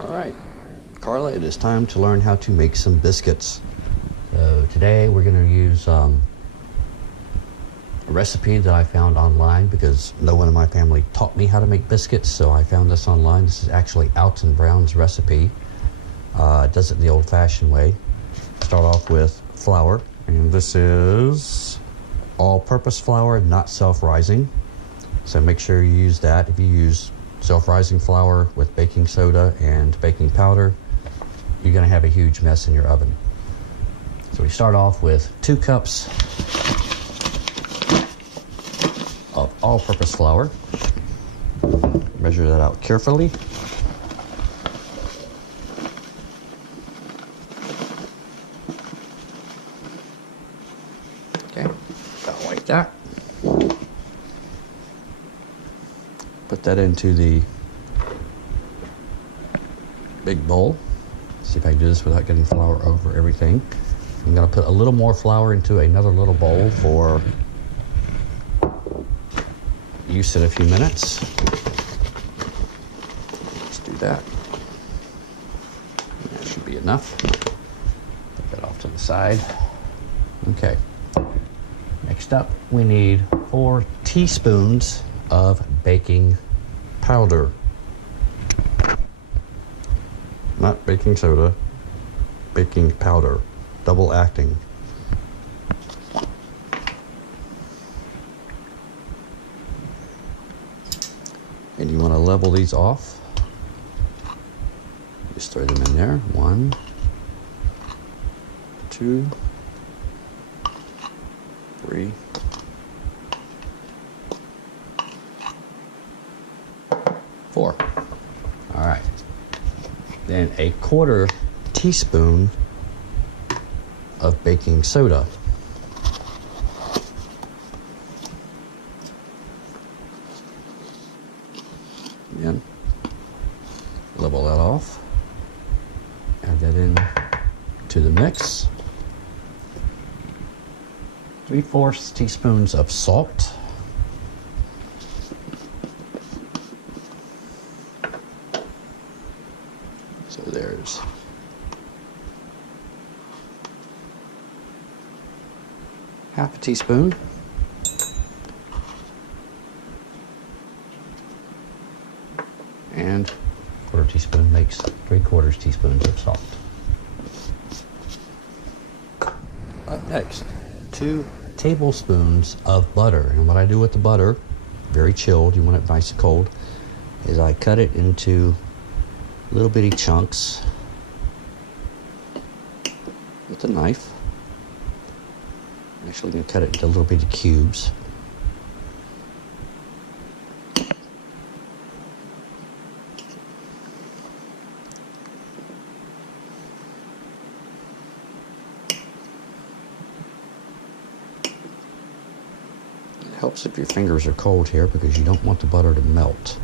All right, Carla, it is time to learn how to make some biscuits. So today we're going to use a recipe that I found online because no one in my family taught me how to make biscuits, so I found this online. This is actually Alton Brown's recipe. It does it the old-fashioned way. Start off with flour, and this is all-purpose flour, not self-rising. So make sure you use that. If you use self-rising flour with baking soda and baking powder, you're going to have a huge mess in your oven. So we start off with 2 cups of all-purpose flour. Measure that out carefully. Okay, about like that. Put that into the big bowl. See if I can do this without getting flour over everything. I'm going to put a little more flour into another little bowl for use in a few minutes. Let's do that. That should be enough. Put that off to the side. Okay. Next up, we need 4 teaspoons of baking powder. Not baking soda, baking powder. Double acting. And you want to level these off. Just throw them in there. 1, 2, 3, 4. All right. Then 1/4 teaspoon of baking soda. Again, level that off. Add that in to the mix. 3/4 teaspoons of salt. So there's half a teaspoon. And 1/4 teaspoon makes 3/4 teaspoons of salt. Up next, 2 tablespoons of butter. And what I do with the butter, very chilled, you want it nice and cold, is I cut it into little bitty chunks with a knife. I'm actually going to cut it into little bitty cubes. It helps if your fingers are cold here because you don't want the butter to melt.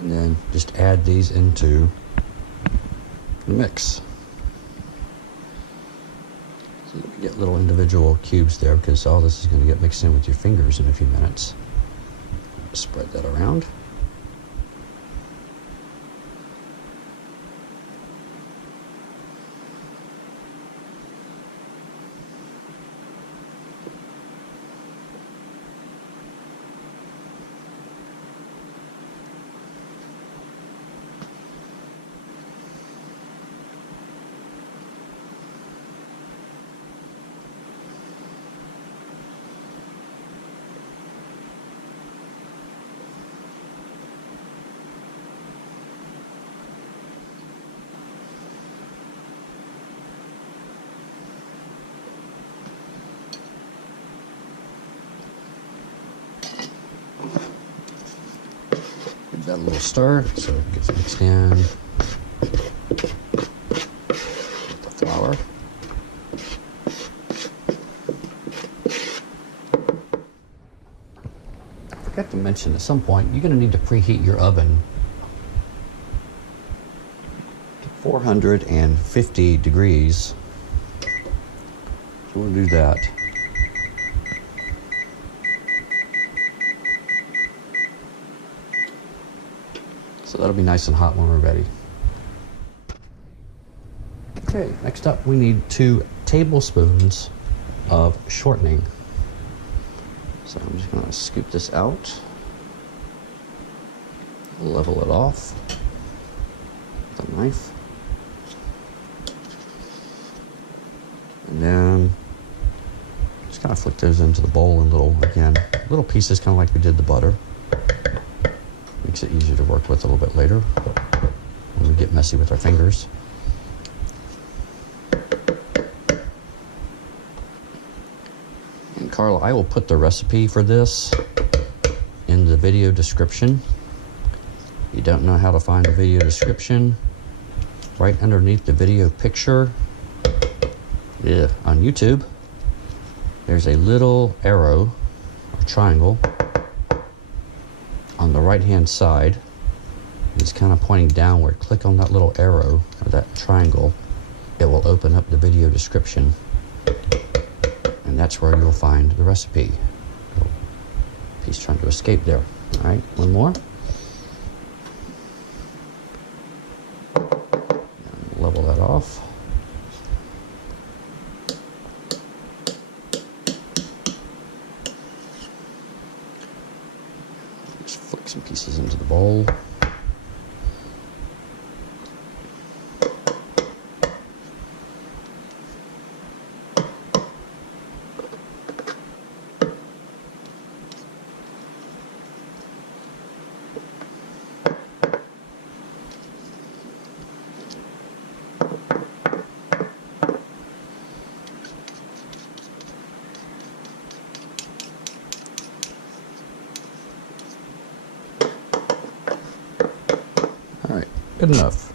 And then just add these into the mix. So you get little individual cubes there because all this is going to get mixed in with your fingers in a few minutes. Spread that around. Give that a little stir so it gets mixed in with the flour. I forgot to mention at some point you're going to need to preheat your oven. Get 450 degrees. So we'll do that. So that'll be nice and hot when we're ready. Okay, next up we need 2 tablespoons of shortening. So I'm just gonna scoop this out, level it off with a knife. And then just kind of flick those into the bowl in little pieces, kind of like we did the butter. Makes it easier to work with a little bit later when we get messy with our fingers. And Carla, I will put the recipe for this in the video description. If you don't know how to find the video description, right underneath the video picture, on YouTube, there's a little arrow or triangle on the right hand side. It's kind of pointing downward. Click on that little arrow or that triangle. It will open up the video description, and that's where you'll find the recipe. Piece trying to escape there. All right, one more. And level that off. Flick some pieces into the bowl. Good enough.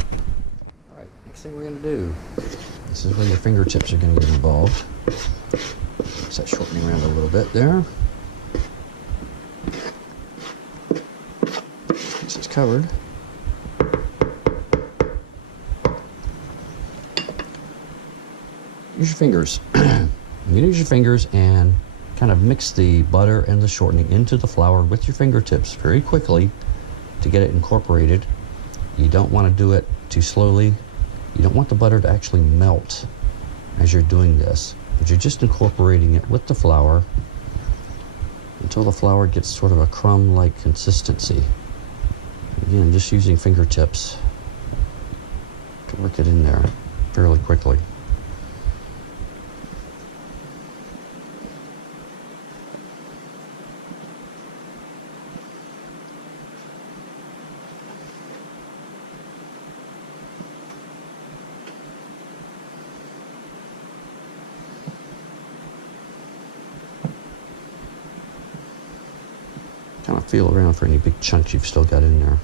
All right, next thing we're going to do, this is where your fingertips are going to get involved. Just that shortening around a little bit there. This is covered. Use your fingers. You use your fingers and kind of mix the butter and the shortening into the flour with your fingertips very quickly to get it incorporated. You don't want to do it too slowly. You don't want the butter to actually melt as you're doing this, but you're just incorporating it with the flour until the flour gets sort of a crumb-like consistency. Again, just using fingertips to work it in there fairly quickly. Kind of feel around for any big chunks you've still got in there.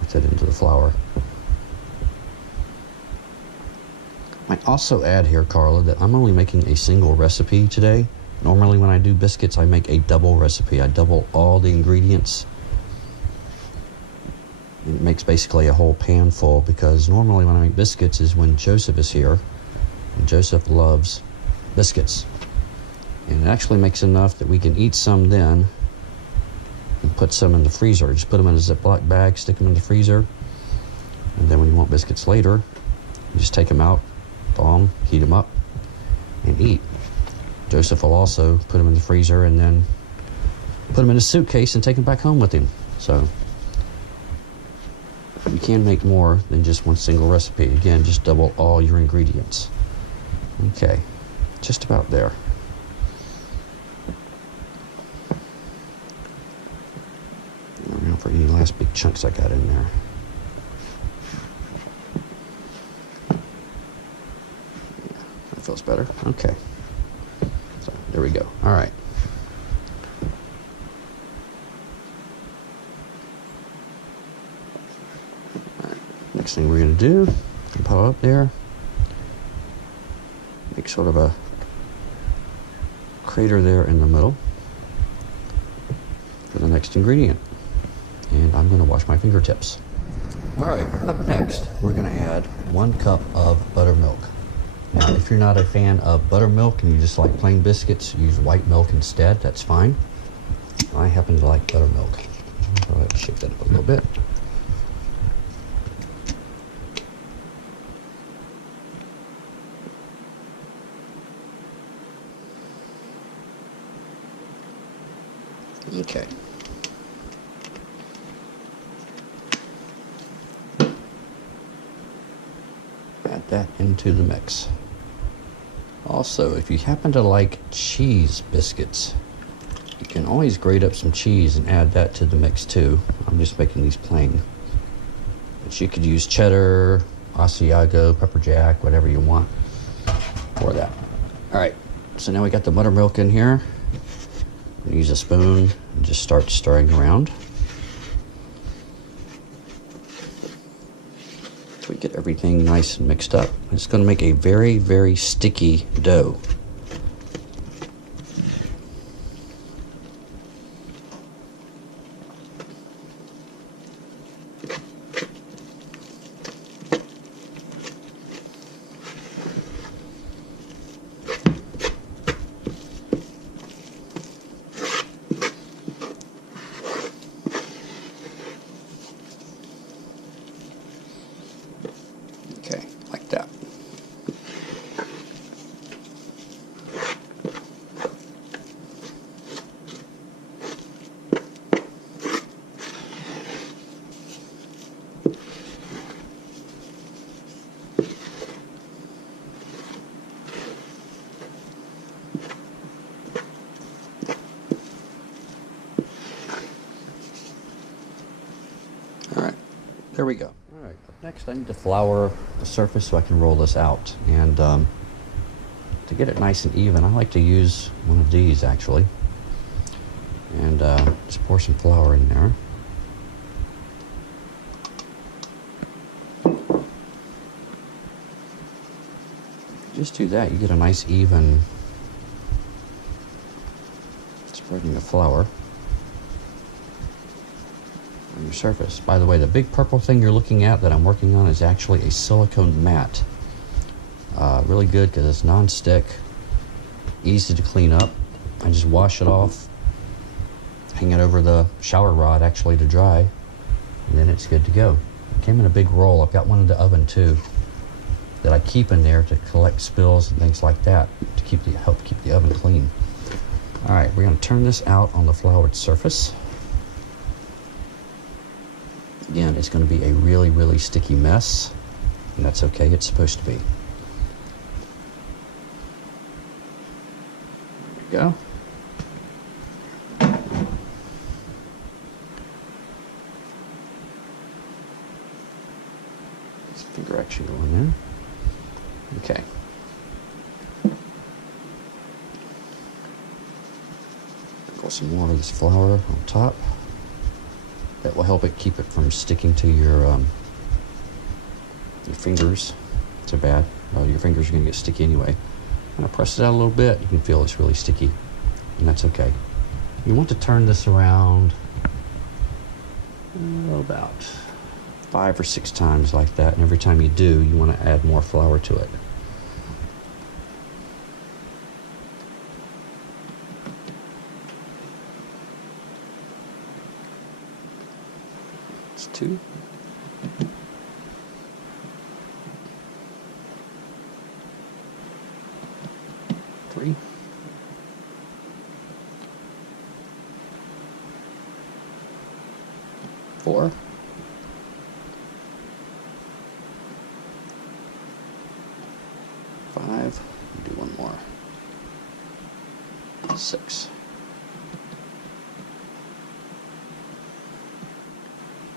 Put that into the flour. I might also add here, Carla, that I'm only making a single recipe today. Normally when I do biscuits, I make a double recipe. I double all the ingredients. It makes basically a whole pan full, because normally when I make biscuits is when Joseph is here. And Joseph loves biscuits. And it actually makes enough that we can eat some then and put some in the freezer. Just put them in a Ziploc bag, stick them in the freezer, and then when you want biscuits later, you just take them out, thaw them, heat them up, and eat. Joseph will also put them in the freezer and then put them in a suitcase and take them back home with him. So you can make more than just one single recipe. Again, just double all your ingredients. Okay, just about there. For any last big chunks I got in there. Yeah, that feels better. Okay. So there we go. All right. All right. Next thing we're going to do, pile it up there. Make sort of a crater there in the middle for the next ingredient. And I'm going to wash my fingertips. All right, up next, we're gonna add 1 cup of buttermilk. Now, if you're not a fan of buttermilk and you just like plain biscuits, use white milk instead, that's fine. I happen to like buttermilk. Go ahead and shake that up a little bit. Okay. Add that into the mix. Also, if you happen to like cheese biscuits, you can always grate up some cheese and add that to the mix too. I'm just making these plain. But you could use cheddar, Asiago, pepper jack, whatever you want for that. All right, so now we got the buttermilk in here. I'm gonna use a spoon and just start stirring around. We get everything nice and mixed up. It's going to make a very, very sticky dough. Okay, like that. All right, there we go. All right, up next I need to flour the surface so I can roll this out. And to get it nice and even, I like to use one of these actually. And just pour some flour in there. Just do that, you get a nice even spreading of flour on your surface. By the way, the big purple thing you're looking at that I'm working on is actually a silicone mat. Really good because it's non-stick, easy to clean up. I just wash it off, hang it over the shower rod actually to dry, and then it's good to go. It came in a big roll. I've got one in the oven too that I keep in there to collect spills and things like that to help keep the oven clean. All right, we're going to turn this out on the floured surface. Again, it's going to be a really, really sticky mess, and that's okay. It's supposed to be. There we go. Some finger action going there. Okay. Sprinkle some more of this flour on top. That will help it keep it from sticking to your fingers so bad. Well, your fingers are going to get sticky anyway. And I press it out a little bit, you can feel it's really sticky, and that's okay. You want to turn this around about 5 or 6 times like that, and every time you do, you want to add more flour to it. It's 2. 3. 4. 5. Do one more. 6.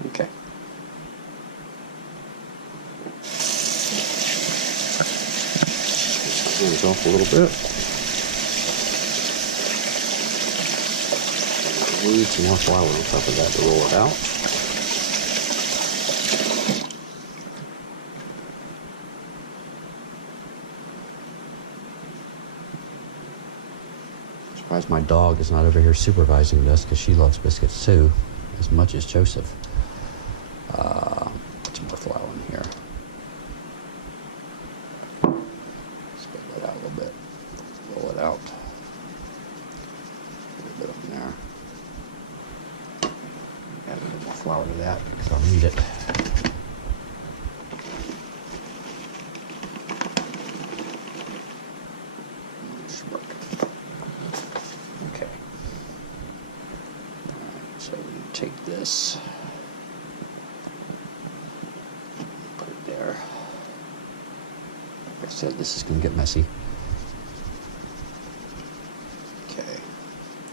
Okay. Hands off a little bit. Need some more flour on top of that to roll it out. Surprised my dog is not over here supervising this because she loves biscuits too, as much as Joseph. Put flour to that because I'll need it. Okay. So you take this, put it there. Like I said, this is going to get messy. Okay,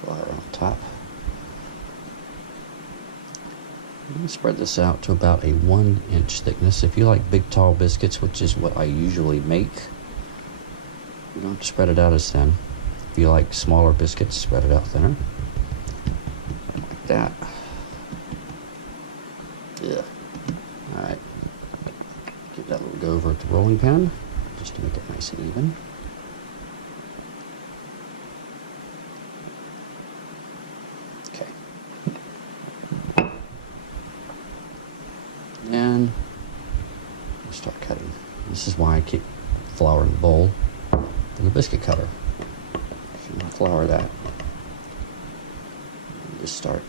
flour on top. I'm going to spread this out to about a 1-inch thickness. If you like big tall biscuits, which is what I usually make, you don't have to spread it out as thin. If you like smaller biscuits, spread it out thinner. Like that. Yeah. Alright. Give that a little go over at the rolling pin, just to make it nice and even. And we'll start cutting. This is why I keep flour in the bowl for the biscuit cutter. If you want to flour that, you just start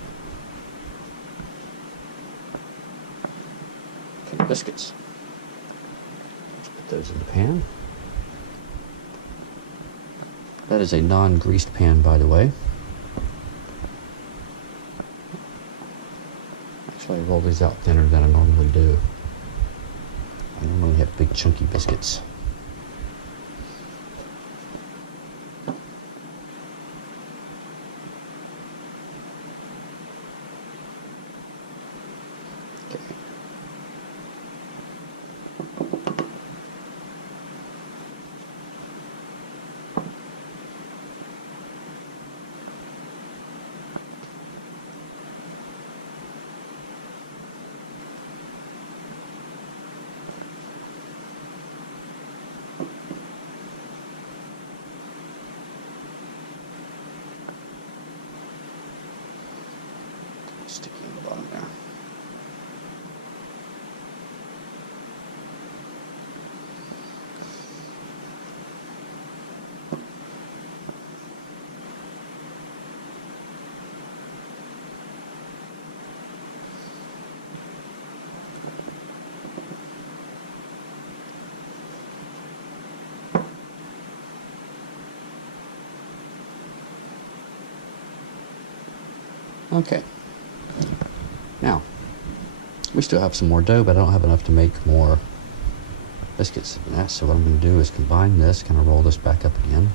cutting biscuits. Let's put those in the pan. That is a non-greased pan, by the way. I roll these out thinner than I normally do. I normally have big chunky biscuits. Okay. Sticky on the bottom there. Okay. Now, we still have some more dough, but I don't have enough to make more biscuits than that. So what I'm going to do is combine this, kind of roll this back up again.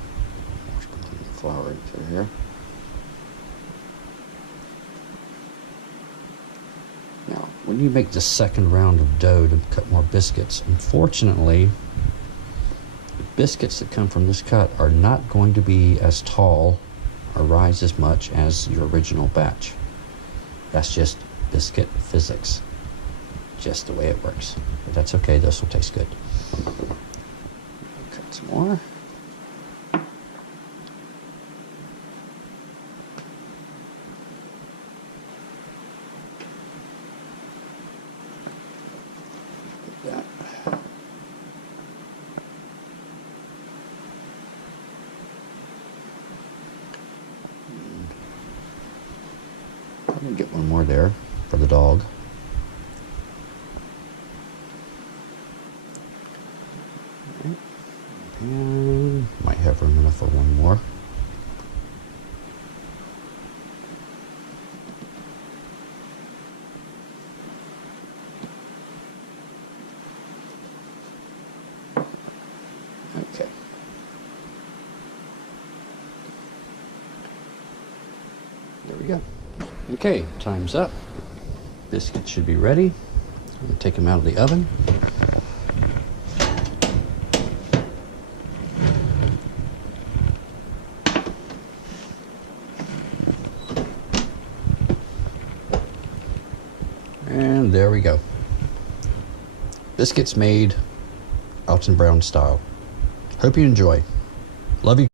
Just put the flour into here. Now, when you make the second round of dough to cut more biscuits, unfortunately, the biscuits that come from this cut are not going to be as tall or rise as much as your original batch. That's just biscuit physics, just the way it works. But that's okay, this will taste good. Cut some more. Like that. I'm gonna get one more there for the dog. Right. And might have room enough for one more. Okay. There we go. Okay, time's up. Biscuits should be ready. I'm gonna take them out of the oven. And there we go. Biscuits made Alton Brown style. Hope you enjoy. Love you.